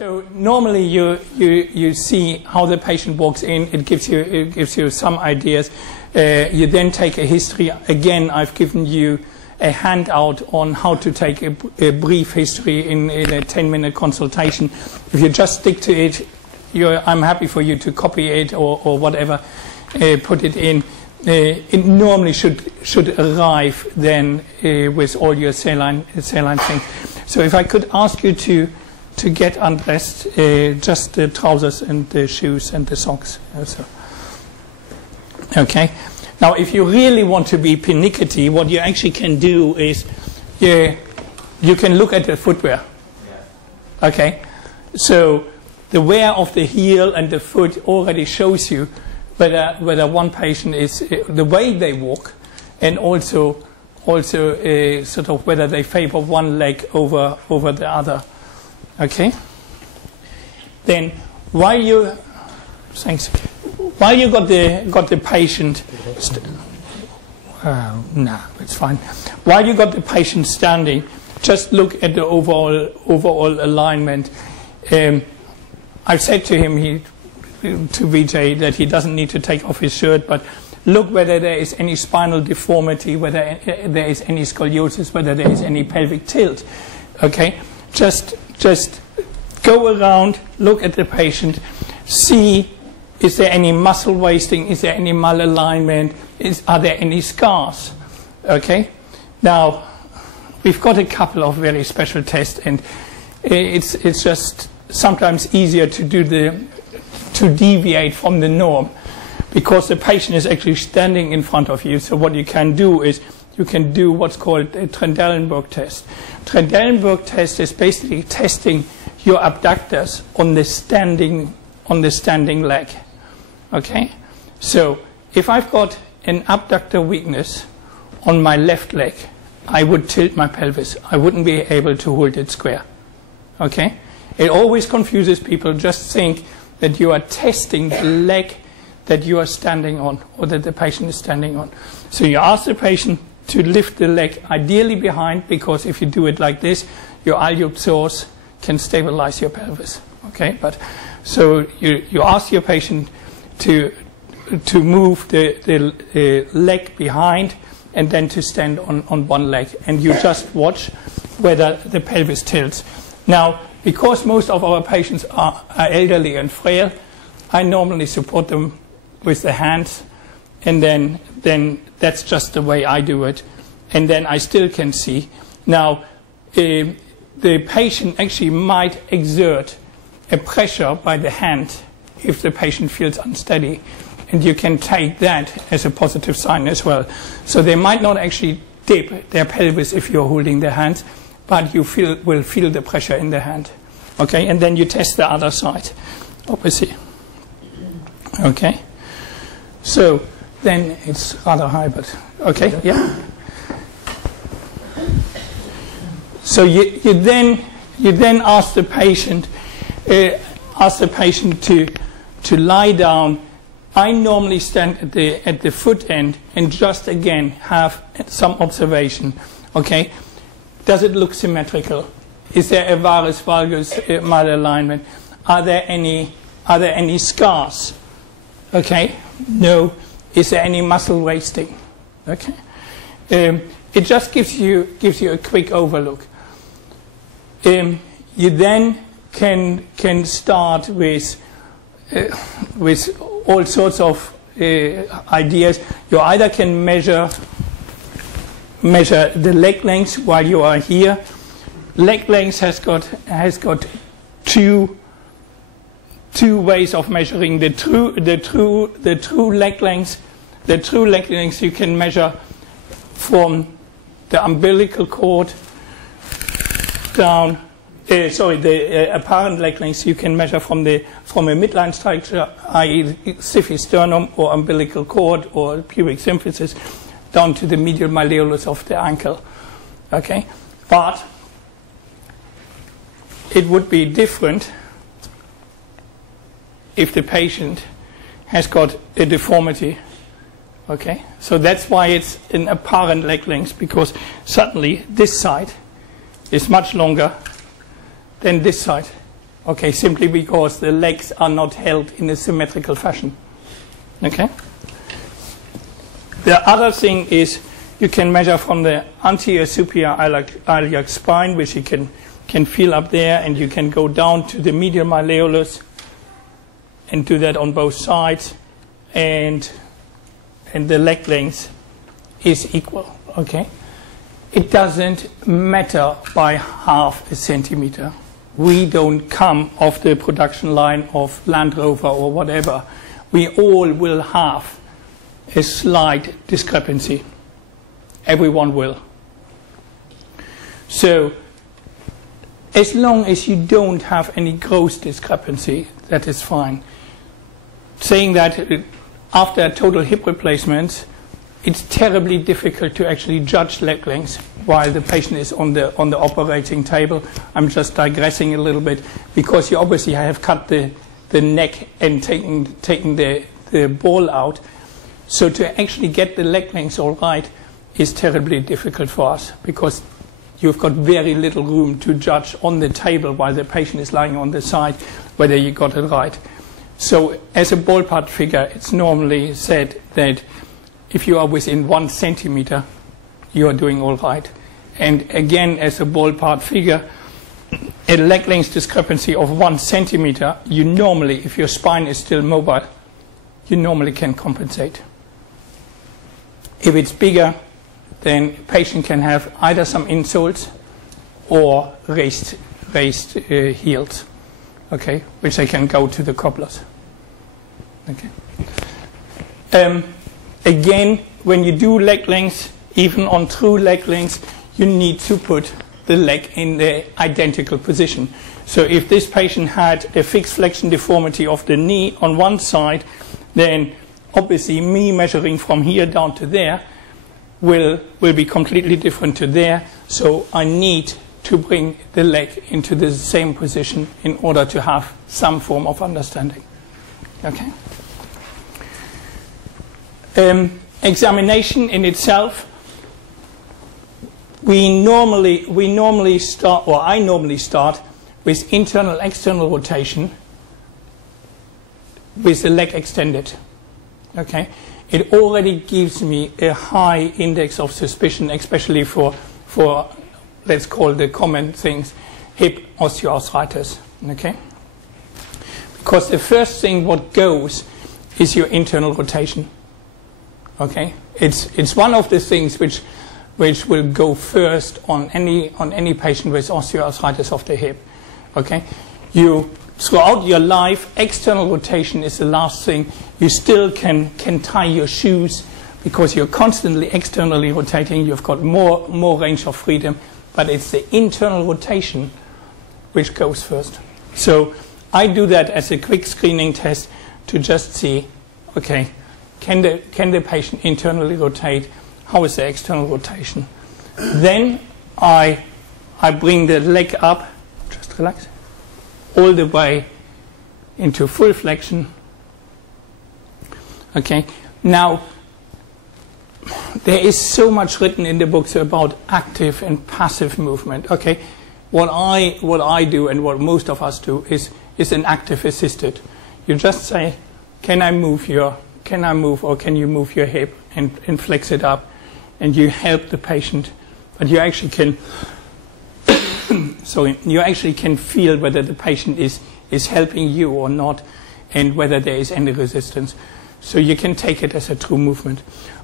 So normally you see how the patient walks in. It gives you some ideas. You then take a history. Again, I've given you a handout on how to take a brief history in a 10-minute consultation. If you just stick to it, I'm happy for you to copy it or whatever, put it in. It normally should arrive then with all your saline things. So if I could ask you to get undressed, just the trousers and the shoes and the socks. Also. Okay. Now, if you really want to be pernickety, what you actually can do is you can look at the footwear. Okay. So the wear of the heel and the foot already shows you whether one patient is the way they walk, and also sort of whether they favor one leg over the other. Okay. Then while you got the patient, no, it's fine. While you got the patient standing, just look at the overall alignment. I've said to him, to Vijay, that he doesn't need to take off his shirt, but look whether there is any spinal deformity, whether there is any scoliosis, whether there is any pelvic tilt. Okay, just go around, look at the patient, see, is there any muscle wasting, is there any malalignment, are there any scars? Okay, now we've got a couple of very special tests, and it's just sometimes easier to deviate from the norm, because the patient is actually standing in front of you. So what you can do is you can do what's called a Trendelenburg test. Trendelenburg test is basically testing your abductors on the standing leg. Okay, so if I've got an abductor weakness on my left leg, I would tilt my pelvis. I wouldn't be able to hold it square. Okay, it always confuses people. Just think that you are testing the leg that you are standing on, or that the patient is standing on. So you ask the patient to lift the leg, ideally behind, because if you do it like this, your iliopsoas can stabilize your pelvis. Okay, but so you ask your patient to move the leg behind, and then to stand on one leg, and you just watch whether the pelvis tilts. Now, because most of our patients are elderly and frail, I normally support them with the hands, and then that's just the way I do it, and then I still can see. Now, the patient actually might exert a pressure by the hand if the patient feels unsteady, and you can take that as a positive sign as well. So they might not actually dip their pelvis if you're holding their hands, but you will feel the pressure in the hand. Okay, and then you test the other side, opposite. Okay, so then it's rather high, but okay, yeah. So you then ask the patient to lie down. I normally stand at the foot end and just again have some observation. Okay, does it look symmetrical? Is there a varus valgus malalignment? Are there any scars? Okay, no. Is there any muscle wasting? Okay, it just gives you a quick overlook. You then can start with all sorts of ideas. You either can measure the leg length while you are here. Leg length has got two ways of measuring the true leg length. The true leg length you can measure from the umbilical cord down. The apparent leg length you can measure from a midline structure, i.e. siphisternum or umbilical cord or pubic symphysis, down to the medial malleolus of the ankle. Okay, but it would be different if the patient has got a deformity. Okay, so that's why it's an apparent leg length, because suddenly this side is much longer than this side. Okay, simply because the legs are not held in a symmetrical fashion. Okay. The other thing is you can measure from the anterior superior iliac spine, which you can feel up there, and you can go down to the medial malleolus and do that on both sides, and the leg length is equal. Okay. It doesn't matter by half a centimeter. We don't come off the production line of Land Rover or whatever. We all will have a slight discrepancy. Everyone will. So, as long as you don't have any gross discrepancy, that is fine. Saying that after a total hip replacement, it's terribly difficult to actually judge leg length while the patient is on the operating table. I'm just digressing a little bit, because you obviously have cut the neck and taken the ball out. So to actually get the leg length all right is terribly difficult for us, because you've got very little room to judge on the table while the patient is lying on the side whether you got it right. So as a ballpark figure, it's normally said that if you are within 1 centimeter, you are doing all right. And again, as a ballpark figure, a leg length discrepancy of 1 centimeter, you normally, if your spine is still mobile, you normally can compensate. If it's bigger, then a patient can have either some insoles or raised heels, okay, which they can go to the cobblers. Okay. Again, when you do leg length, even on true leg length, you need to put the leg in the identical position. So if this patient had a fixed flexion deformity of the knee on one side, then obviously me measuring from here down to there will be completely different to there. So I need to bring the leg into the same position in order to have some form of understanding. Okay. Examination in itself, we normally start, or I normally start with internal external rotation with the leg extended. Okay, it already gives me a high index of suspicion, especially for let's call the common things hip osteoarthritis. Okay, because the first thing what goes is your internal rotation. Okay, it's one of the things which will go first on any patient with osteoarthritis of the hip. Okay, you throughout your life, external rotation is the last thing. You still can tie your shoes because you're constantly externally rotating. You've got more range of freedom, but it's the internal rotation which goes first. So I do that as a quick screening test to just see, okay, can the patient internally rotate? How is the external rotation? Then I bring the leg up, just relax, all the way into full flexion. Okay, now there is so much written in the books about active and passive movement. Okay, what I do and what most of us do is an active assisted. You just say, can I move or can you move your hip and flex it up, and you help the patient, but you actually can you actually can feel whether the patient is helping you or not, and whether there is any resistance. So you can take it as a true movement.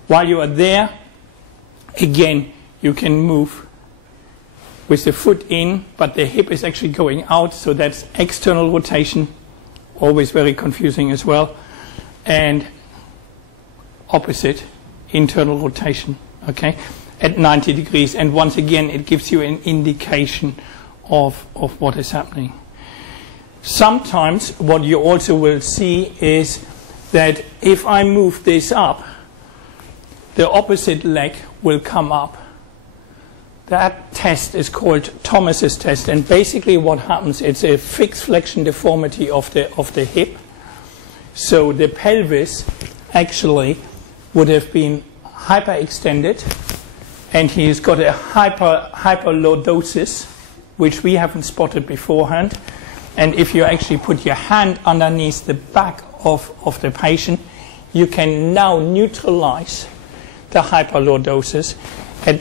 While you are there, again, you can move with the foot in, but the hip is actually going out, so that's external rotation, always very confusing as well, and opposite, internal rotation, okay, at 90 degrees. And once again, it gives you an indication of what is happening. Sometimes what you also will see is that if I move this up, the opposite leg will come up. That test is called Thomas's test, and basically what happens, it's a fixed flexion deformity of the hip. So the pelvis actually would have been hyperextended, and he's got a hyperlordosis, which we haven't spotted beforehand. And if you actually put your hand underneath the back of the patient, you can now neutralize the hyperlordosis. And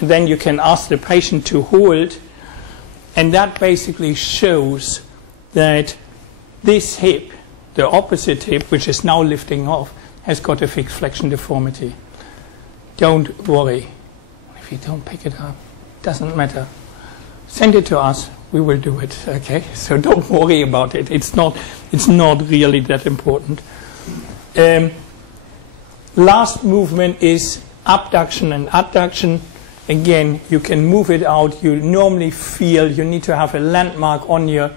then you can ask the patient to hold. And that basically shows that this hip, the opposite hip, which is now lifting off, has got a fixed flexion deformity. Don't worry. If you don't pick it up, doesn't matter. Send it to us. We will do it. Okay. So don't worry about it. It's not really that important. Last movement is abduction and adduction. Again, you can move it out. You normally feel you need to have a landmark on your,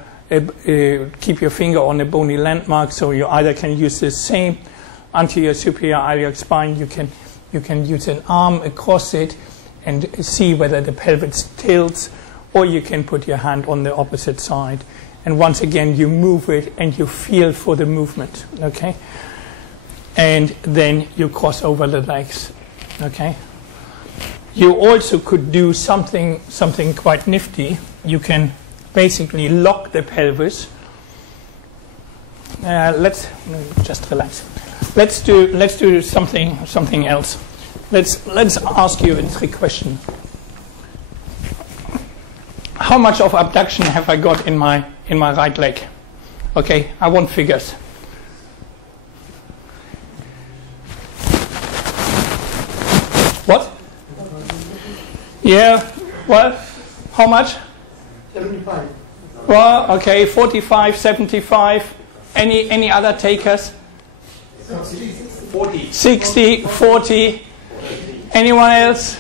keep your finger on a bony landmark, so you either can use the same anterior superior iliac spine, you can use an arm across it and see whether the pelvis tilts, or you can put your hand on the opposite side. And once again, you move it and you feel for the movement, okay? And then you cross over the legs, okay? You also could do something quite nifty. You can basically lock the pelvis. Let's just relax. Let's do something else. Let's ask you a trick question. How much of abduction have I got in my right leg? Okay, I want figures. What? Yeah, well, how much? 75. Well, okay, 45, 75. Any other takers? 40. 60, 40. Anyone else?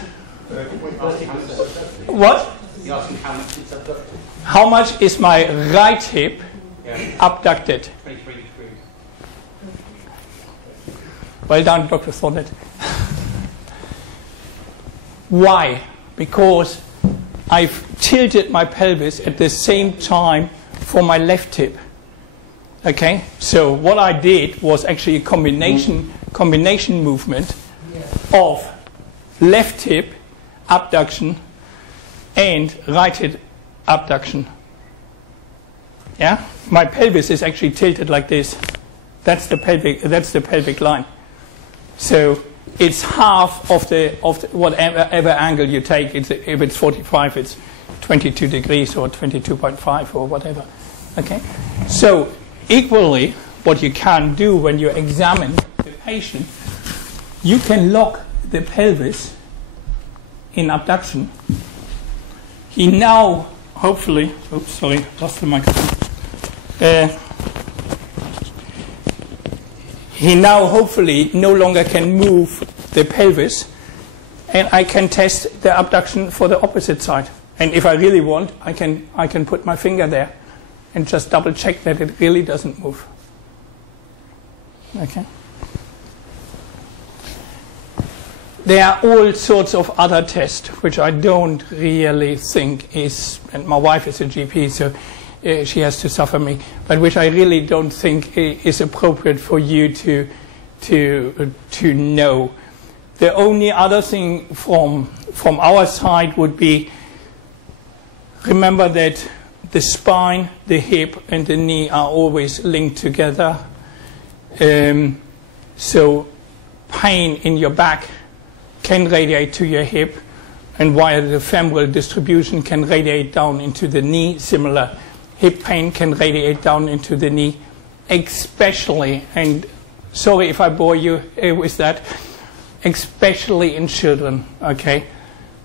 What? You're asking how much it's abducted? How much is my right hip abducted? 23 degrees. Well done, Dr. Thornett. Why? Because I've tilted my pelvis at the same time for my left hip. Okay? So what I did was actually a combination movement of left hip abduction and right hip abduction. Yeah? My pelvis is actually tilted like this. That's the pelvic line. So it's half of the whatever angle you take. If it's 45, it's 22 degrees or 22.5 or whatever. Okay? So equally, what you can do when you examine the patient, you can lock the pelvis in abduction. He now hopefully, oops, sorry, lost the microphone. He now hopefully no longer can move the pelvis, and I can test the abduction for the opposite side. And if I really want, I can put my finger there and just double check that it really doesn't move. Okay. There are all sorts of other tests which I don't really think is, and my wife is a GP, so she has to suffer me, but which I really don't think is appropriate for you to know. The only other thing from our side would be, remember that the spine, the hip, and the knee are always linked together. So pain in your back can radiate to your hip, and via the femoral distribution can radiate down into the knee. Similar, hip pain can radiate down into the knee, especially, and sorry if I bore you with that, especially in children, okay?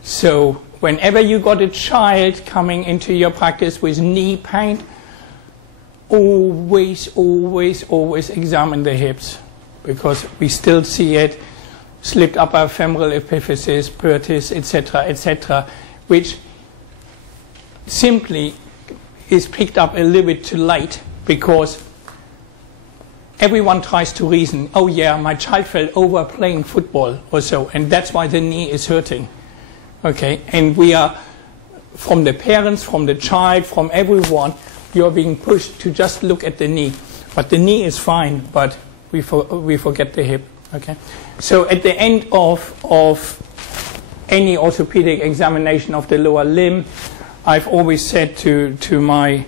So whenever you got a child coming into your practice with knee pain, always examine the hips, because we still see it, slipped upper femoral epiphysis, Pertis, etc., which simply is picked up a little bit too late, because everyone tries to reason, oh yeah, my child fell over playing football or so, and that's why the knee is hurting. Okay, and we are, from the parents, from the child, from everyone, you are being pushed to just look at the knee. But the knee is fine, but we forget the hip. Okay, so at the end of any orthopedic examination of the lower limb, I've always said to my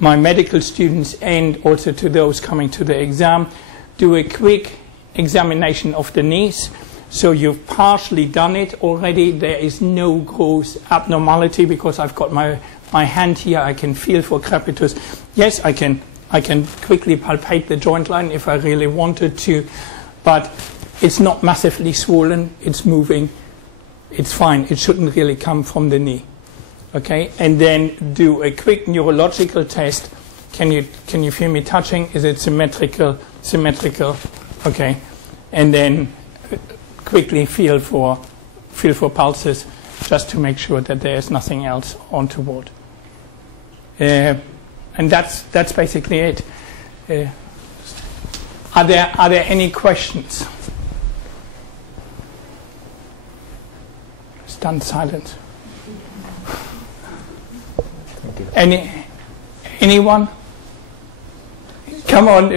my medical students and also to those coming to the exam, do a quick examination of the knees. So you've partially done it already. There is no gross abnormality because I've got my hand here. I can feel for crepitus. Yes, I can quickly palpate the joint line if I really wanted to, but it's not massively swollen. It's moving. It's fine. It shouldn't really come from the knee. Okay, and then do a quick neurological test. Can you feel me touching? Is it symmetrical? Symmetrical. Okay, and then quickly feel for pulses, just to make sure that there is nothing else untoward. And that's basically it. Are there any questions? Stunned silence. Anyone? Come on,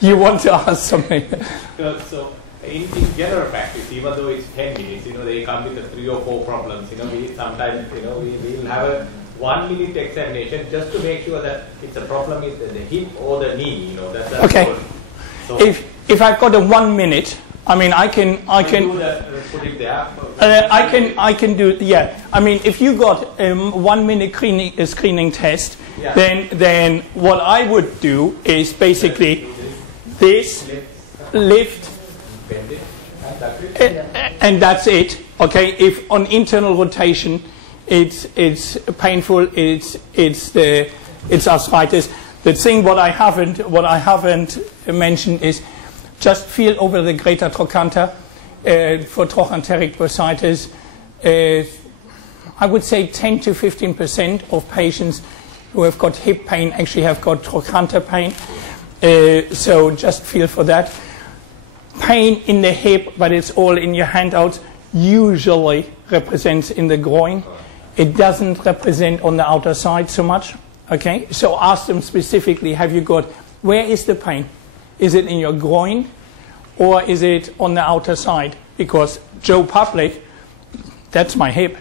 you want to ask something? So in general practice, even though it's 10 minutes, they come with 3 or 4 problems. We sometimes, we will have a 1 minute examination just to make sure that it's a problem with the hip or the knee. That's okay. All. So if I've got a 1 minute, I mean, I can do that, put it there. I can do, yeah. I mean, if you got 1 minute screening test, yeah. then what I would do is basically this, lift, bend it, and that's it. And that's it. Okay. If on internal rotation, it's painful. It's arthritis. The thing what I haven't mentioned is just feel over the greater trochanter for trochanteric bursitis. I would say 10 to 15% of patients who have got hip pain actually have got trochanter pain. So just feel for that. Pain in the hip, but it's all in your handouts, usually represents in the groin. It doesn't represent on the outer side so much. Okay, so ask them specifically, where is the pain? Is it in your groin or is it on the outer side? Because Joe Public, that's my hip,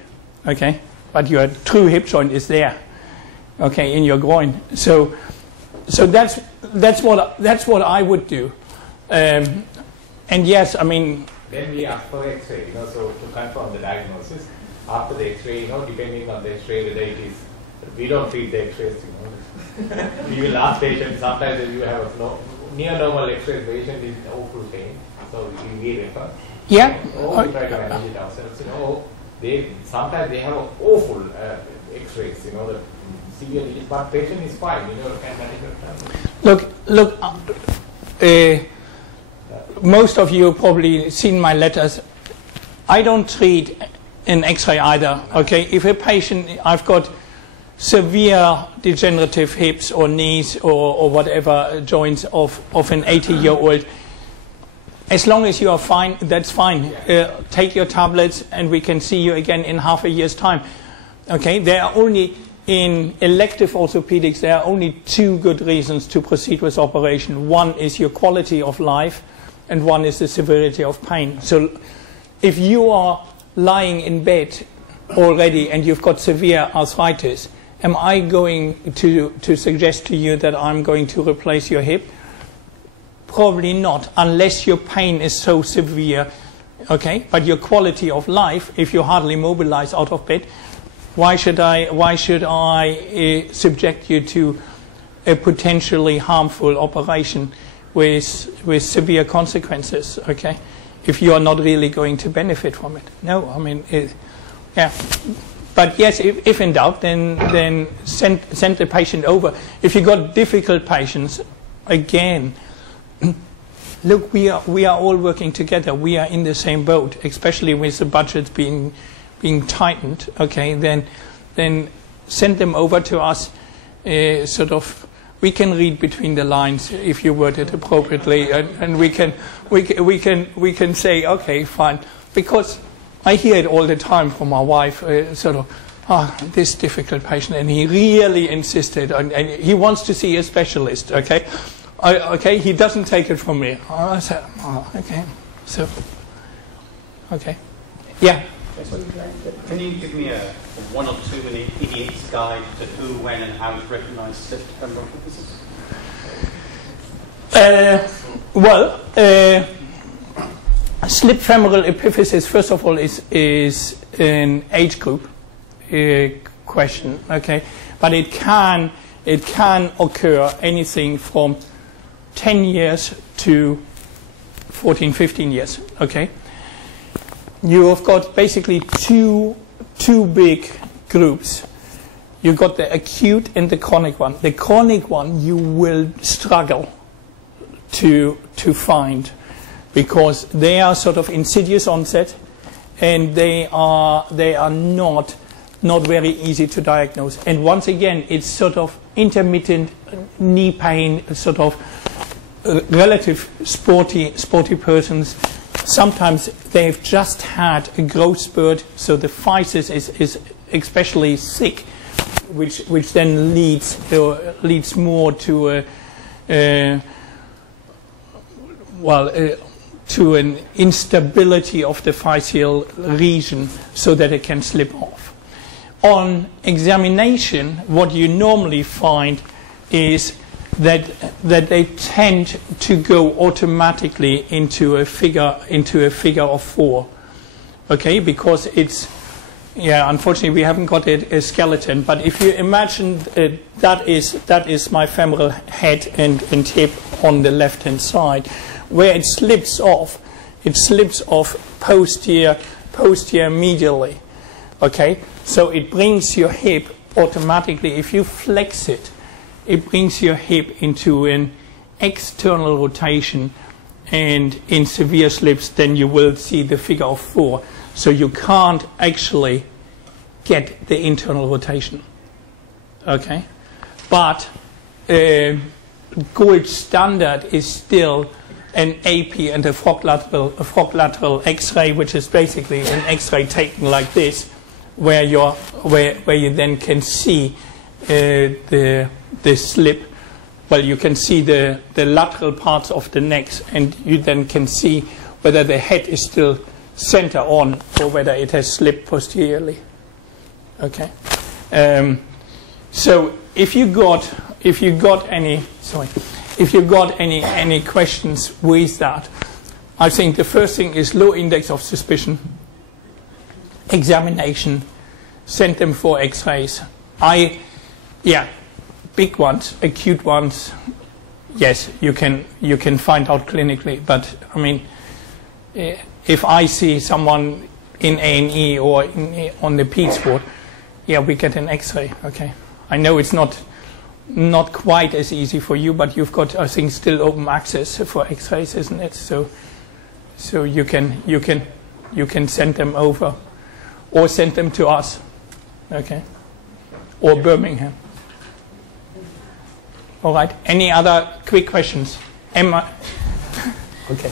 okay? But your true hip joint is there, okay, in your groin. So that's what I would do. And yes, I mean. Then we ask for X-ray, so to confirm the diagnosis. After the X-ray, depending on the X-ray, whether it is, we don't treat the X-rays, We will ask patients, sometimes if you have a near normal X-ray, patient is awful pain, so we refer. Yeah. Or we try to manage it ourselves, sometimes they have awful X-rays, the severe, but patient is fine, can manage it. Look, most of you have probably seen my letters. I don't treat an X-ray either, okay? If a patient, I've got severe degenerative hips or knees or whatever joints of an 80-year-old, as long as you are fine, that's fine. Take your tablets and we can see you again in half a year's time. Okay, there are only, in elective orthopedics, there are only 2 good reasons to proceed with operation. One is your quality of life and one is the severity of pain. So if you are lying in bed already and you've got severe arthritis, am I going to suggest to you that I'm going to replace your hip? Probably not, unless your pain is so severe, okay? But your quality of life, if you hardly mobilize out of bed, why should I subject you to a potentially harmful operation with severe consequences, okay? If you are not really going to benefit from it. No, I mean, yeah. But yes, if in doubt, then send the patient over. If you've got difficult patients, again, look, we are all working together. We are in the same boat, especially with the budgets being tightened. Okay, then send them over to us. We can read between the lines if you word it appropriately, and we can say, okay, fine, because I hear it all the time from my wife, this difficult patient, and he really insisted, and he wants to see a specialist, okay? Okay, he doesn't take it from me. I said, okay, so, okay. Yeah? Can you give me a 1 or 2 minute idiot's guide to who, when, and how to recognise slip femoral epiphysis? Slip femoral epiphysis, first of all, is an age group question, okay? But it can occur anything from 10 years to 14, 15 years, okay? You have got basically two big groups. You've got the acute and the chronic one. The chronic one you will struggle to find because they are sort of insidious onset and they are not very easy to diagnose. And once again, it's sort of intermittent knee pain, sort of relative sporty persons. Sometimes they've just had a growth spurt, so the physis is especially thick, which then leads more to to an instability of the physeal region, so that it can slip off. On examination, what you normally find is that they tend to go automatically into a figure of 4, okay? Because it's, unfortunately we haven't got a skeleton. But if you imagine that is my femoral head and hip on the left hand side, where it slips off posterior medially, okay? So it brings your hip automatically, if you flex it, it brings your hip into an external rotation, and in severe slips then you will see the figure of 4. So you can't actually get the internal rotation, okay? But gold standard is still an AP and a frog lateral X-ray, which is basically an X-ray taken like this, where you then can see the slip. Well, you can see the lateral parts of the neck, and you then can see whether the head is still center on or whether it has slipped posteriorly. Okay. So if you got any questions with that, I think the first thing is low index of suspicion, examination, send them for X-rays. Big ones, acute ones, yes, you can find out clinically. But I mean, if I see someone in A&E or on the peds ward, we get an X-ray. Okay, I know it's not quite as easy for you, but you've got, I think, still open access for X-rays, isn't it? So you can send them over, or send them to us, okay, or Birmingham. All right. Any other quick questions? Emma? Okay.